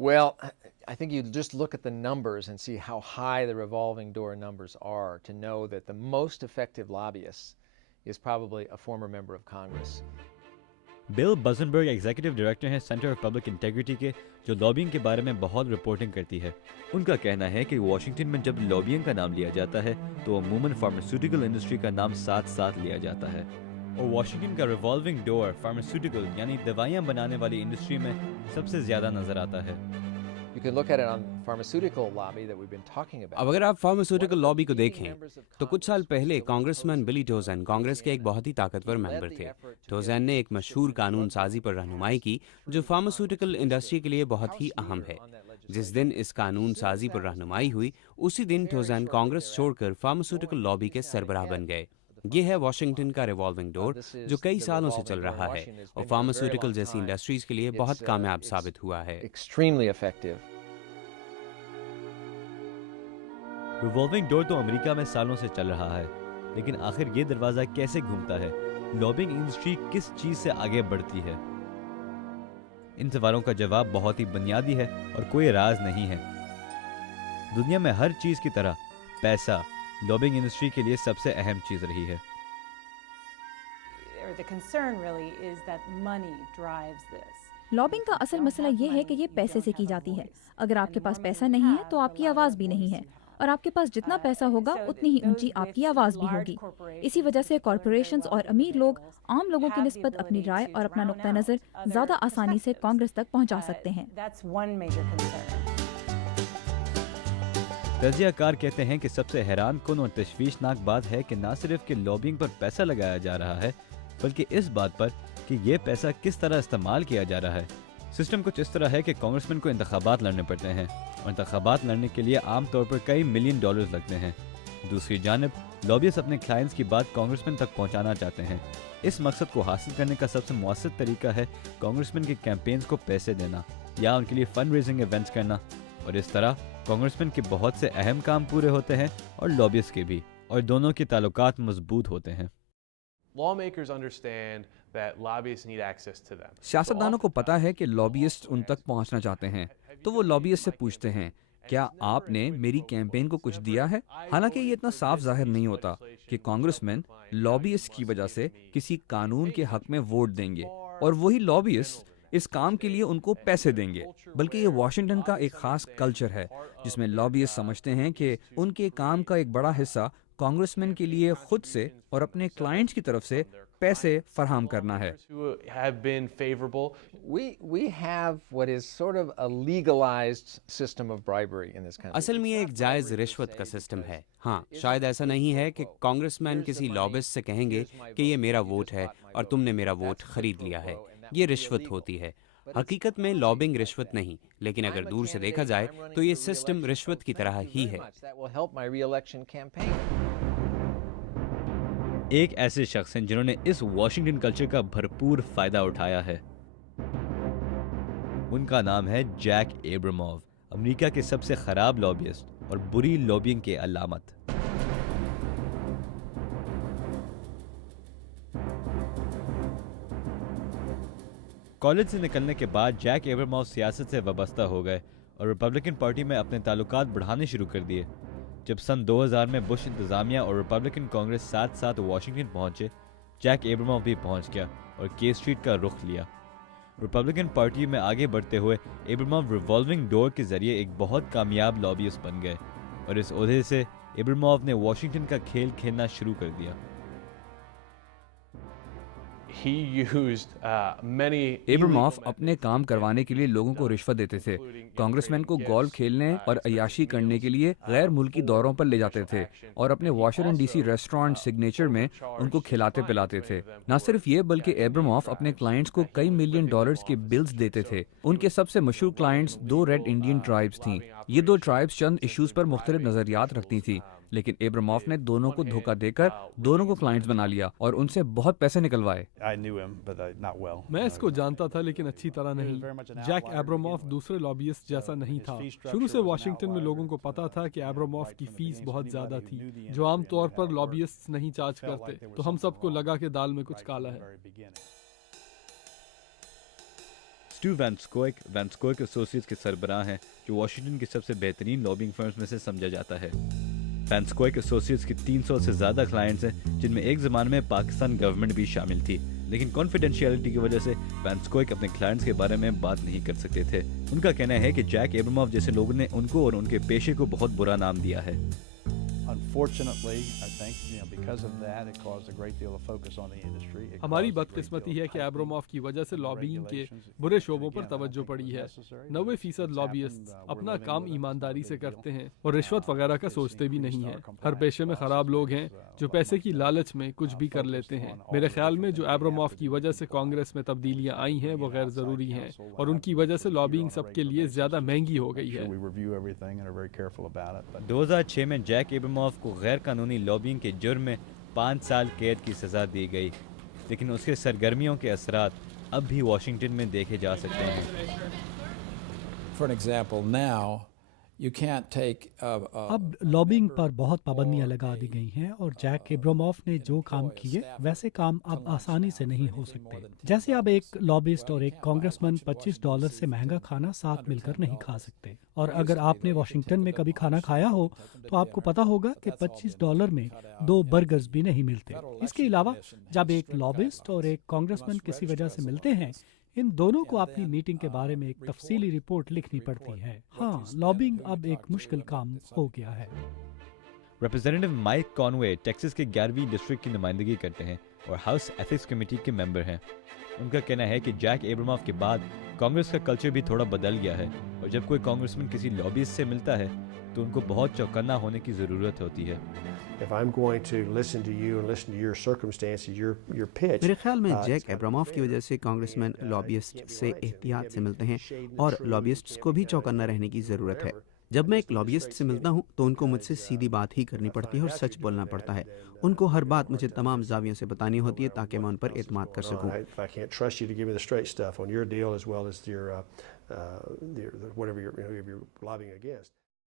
Well, I think you just look at the numbers and see how high the revolving door numbers are to know that the most effective lobbyist is probably a former member of Congress. Bill Buzenberg executive director हैं Center of Public Integrity के, जो lobbying के बारे में बहुत reporting करती है। उनका कहना है कि वाशिंगटन में जब लॉबिंग का नाम लिया जाता है तो अमूमन फार्मास्यूटिकल इंडस्ट्री का नाम साथ साथ लिया जाता है, और वाशिंगटन का रिवॉल्विंग डोर फार्मास्यूटिकल यानी दवाइयाँ बनाने वाली इंडस्ट्री में सबसे ज़्यादा नज़र आता है। You can look at it on pharmaceutical lobby that we've been talking about. अब अगर आप फार्मास्यूटिकल लॉबी को देखें तो कुछ साल पहले कांग्रेसमैन बिली टोजेन कांग्रेस के एक बहुत ही ताकतवर मेंबर थे। टोजेन ने एक मशहूर कानून साजी पर रहनुमाई की जो फार्मास्यूटिकल इंडस्ट्री के लिए बहुत ही अहम है। जिस दिन इस कानून साजी पर रहनुमाई हुई उसी दिन टोजेन कांग्रेस छोड़कर फार्मास्यूटिकल लॉबी के सरबराह बन गए। ये है वाशिंगटन का रिवॉल्विंग डोर जो कई सालों से चल रहा है और फार्मास्यूटिकल जैसी इंडस्ट्रीज के लिए बहुत कामयाब साबित हुआ है। Extremely effective. रिवॉल्विंग डोर तो अमेरिका में सालों से चल रहा है, लेकिन आखिर ये दरवाज़ा कैसे घूमता है? लॉबिंग इंडस्ट्री किस चीज़ से आगे बढ़ती है? इन सवालों का जवाब बहुत ही बुनियादी है और कोई राज नहीं है। दुनिया में हर चीज़ की तरह पैसा लॉबिंग इंडस्ट्री के लिए सबसे अहम चीज़ रही है। लॉबिंग का असल मसला ये है कि ये पैसे से की जाती है। अगर आपके पास पैसा नहीं है तो आपकी आवाज़ भी नहीं है, और आपके पास जितना पैसा होगा उतनी ही ऊंची आपकी आवाज़ भी होगी। इसी वजह से कॉरपोरेशंस और अमीर लोग आम लोगों की निस्बत अपनी राय और अपना नुक्ता नज़र ज़्यादा आसानी से कांग्रेस तक पहुंचा सकते हैं। तजियाकार कहते हैं कि सबसे हैरान कुन और तशवीशनाक बात है कि न सिर्फ कि लॉबिंग पर पैसा लगाया जा रहा है, बल्कि इस बात पर कि ये पैसा किस तरह इस्तेमाल किया जा रहा है। सिस्टम कुछ इस तरह है कि कांग्रेसमैन को इंतखाबात लड़ने पड़ते हैं और इंतखाबात लड़ने के लिए आम तौर पर कई मिलियन डॉलर्स लगते हैं। दूसरी जानिब लॉबियस्ट अपने क्लाइंट्स की बात कांग्रेसमैन तक पहुंचाना चाहते हैं। इस मकसद को हासिल करने का सबसे मौसर तरीका है कांग्रेसमैन के कैंपेन्स को पैसे देना या उनके लिए फंड रेजिंग इवेंट्स करना, और इस तरह कांग्रेसमैन के बहुत से अहम काम पूरे होते हैं और लॉबियस्ट के भी, और दोनों के ताल्लुकात मजबूत होते हैं। सियासतदानों को पता है कि लॉबियस्ट उन तक पहुंचना चाहते हैं, तो वो लॉबियस्ट से पूछते हैं क्या आपने मेरी कैंपेन को कुछ दिया है। हालांकि ये इतना साफ जाहिर नहीं होता कि कांग्रेसमैन लॉबियस्ट की वजह से किसी कानून के हक में वोट देंगे और वही लॉबियस्ट इस काम के लिए उनको पैसे देंगे, बल्कि ये वाशिंगटन का एक खास कल्चर है जिसमें लॉबियस्ट समझते हैं कि उनके काम का एक बड़ा हिस्सा कांग्रेसमैन के लिए खुद से और अपने क्लाइंट्स की तरफ से पैसे फराहम करना है। We have what is sort of a legalized system of bribery in this country. असल में ये एक जायज़ रिश्वत का सिस्टम है। हाँ, शायद ऐसा नहीं है कि कांग्रेसमैन किसी लॉबिस्ट से कहेंगे कि ये मेरा वोट है और तुमने मेरा वोट खरीद लिया है। ये रिश्वत होती है। हकीकत में लॉबिंग रिश्वत नहीं, लेकिन अगर दूर से देखा जाए तो ये सिस्टम रिश्वत की तरह ही है। एक ऐसे शख्स हैं जिन्होंने इस वॉशिंगटन कल्चर का भरपूर फायदा उठाया है। उनका नाम है जैक एब्रामोव, अमेरिका के सबसे खराब लॉबियस्ट और बुरी लॉबिंग के अलामत। कॉलेज से निकलने के बाद जैक एब्रामोव सियासत से वाबस्ता हो गए और रिपब्लिकन पार्टी में अपने ताल्लुकात बढ़ाने शुरू कर दिए। जब सन 2000 में बुश इंतजामिया और रिपब्लिकन कांग्रेस साथ साथ वाशिंगटन पहुंचे, जैक एब्रामोव भी पहुंच गया और के स्ट्रीट का रुख लिया। रिपब्लिकन पार्टी में आगे बढ़ते हुए एब्रामोव रिवॉल्विंग डोर के जरिए एक बहुत कामयाब लॉबियस्ट बन गए और इस ओहदे से एब्रामोव ने वाशिंगटन का खेल खेलना शुरू कर दिया। एब्रामोव अपने काम करवाने के लिए लोगों को रिश्वत देते थे। कांग्रेसमैन को गोल्फ खेलने और अय्याशी करने के लिए गैर मुल्की दौरों पर ले जाते थे और अपने वाशिंगटन डीसी रेस्टोरेंट सिग्नेचर में उनको खिलाते पिलाते थे। न सिर्फ ये, बल्कि एब्रामोव अपने क्लाइंट्स को कई मिलियन डॉलर्स के बिल्स देते थे। उनके सबसे मशहूर क्लाइंट्स 2 रेड इंडियन ट्राइब्स थीं। ये 2 ट्राइब्स चंद इश्यूज पर मुख्तलिफ नजरियात रखती थी, लेकिन एब्रामोव ने दोनों को धोखा देकर दोनों को क्लाइंट्स बना लिया और उनसे बहुत पैसे निकलवाए। मैं इसको जानता था लेकिन अच्छी तरह नहीं। जैक एब्रामोव दूसरे लॉबियस्ट जैसा नहीं था। शुरू से वाशिंगटन में लोगों को पता था कि एब्रामोव की फीस बहुत ज्यादा थी, जो आम तौर पर लॉबियस्ट नहीं चार्ज करते, तो हम सबको लगा कि दाल में कुछ काला है। स्टू वैन स्कोइक एसोसिएट्स के सरबराह हैं जो वाशिंगटन की सबसे बेहतरीन लॉबिंग फर्म्स में से समझा जाता है। वैन स्कोइक एसोसिएट्स की 300 से ज़्यादा क्लाइंट्स हैं जिनमें एक ज़माने में पाकिस्तान गवर्नमेंट भी शामिल थी, लेकिन कॉन्फिडेंशियलिटी की वजह से वैन स्कोइक अपने क्लाइंट्स के बारे में बात नहीं कर सकते थे। उनका कहना है कि जैक एब्रामॉफ जैसे लोगों ने उनको और उनके पेशे को बहुत बुरा नाम दिया है। हमारी बदकिस्मती है कि एब्रामॉफ की वजह से लॉबिंग के बुरे शोबों पर तवज्जो पड़ी है। 90% लॉबियस्ट अपना काम ईमानदारी से करते हैं और रिश्वत वगैरह का सोचते भी नहीं हैं। हर पेशे में खराब लोग हैं जो पैसे की लालच में कुछ भी कर लेते हैं। मेरे ख्याल में जो एब्रामॉफ की वजह से कांग्रेस में तब्दीलियां आई हैं वो गैर ज़रूरी हैं और उनकी वजह से लॉबिंग सबके लिए ज़्यादा महंगी हो गई है। 2006 में जैक एब्रामॉफ को गैर कानूनी लॉबिंग के जुर्म में 5 साल कैद की सज़ा दी गई, लेकिन उसके सरगर्मियों के असरात अब भी वाशिंगटन में देखे जा सकते हैं। अब लॉबिंग पर बहुत पाबंदियां लगा दी गई हैं और जैक एब्रामॉफ ने जो काम किए वैसे काम अब आसानी से नहीं हो सकते। जैसे अब एक लॉबिस्ट और एक कांग्रेसमैन $25 से महंगा खाना साथ मिलकर नहीं खा सकते, और अगर आपने वाशिंगटन में कभी खाना खाया हो तो आपको पता होगा कि $25 में 2 बर्गर्स भी नहीं मिलते। इसके अलावा जब एक लॉबिस्ट और एक कांग्रेसमैन किसी वजह से मिलते हैं, इन दोनों को अपनी मीटिंग के बारे में एक तफसीली रिपोर्ट लिखनी पड़ती है। हाँ, लॉबिंग अब एक मुश्किल काम हो गया है। रिप्रेजेंटेटिव माइक कॉनवे टेक्सास के 11वीं डिस्ट्रिक्ट की नुमाइंदगी करते हैं और हाउस एथिक्स कमेटी के मेंबर हैं। उनका कहना है कि जैक एब्रामॉफ के बाद कांग्रेस का कल्चर भी थोड़ा बदल गया है और जब कोई कांग्रेसमैन किसी लॉबिस्ट से मिलता है तो उनको बहुत चौकन्ना होने की ज़रूरत होती है। मेरे ख्याल में जैक एब्रामॉफ की वजह से कांग्रेसमैन लॉबियस्ट से एहतियात से मिलते हैं और लॉबियस्ट्स को भी चौकन्ना रहने की ज़रूरत है। जब मैं एक लॉबियस्ट से मिलता हूं तो उनको मुझसे सीधी बात ही करनी पड़ती है और सच बोलना पड़ता है। उनको हर बात मुझे तमाम जावियों से बतानी होती है ताकि मैं उन पर एतमाद कर सकूं। whatever you're lobbying against.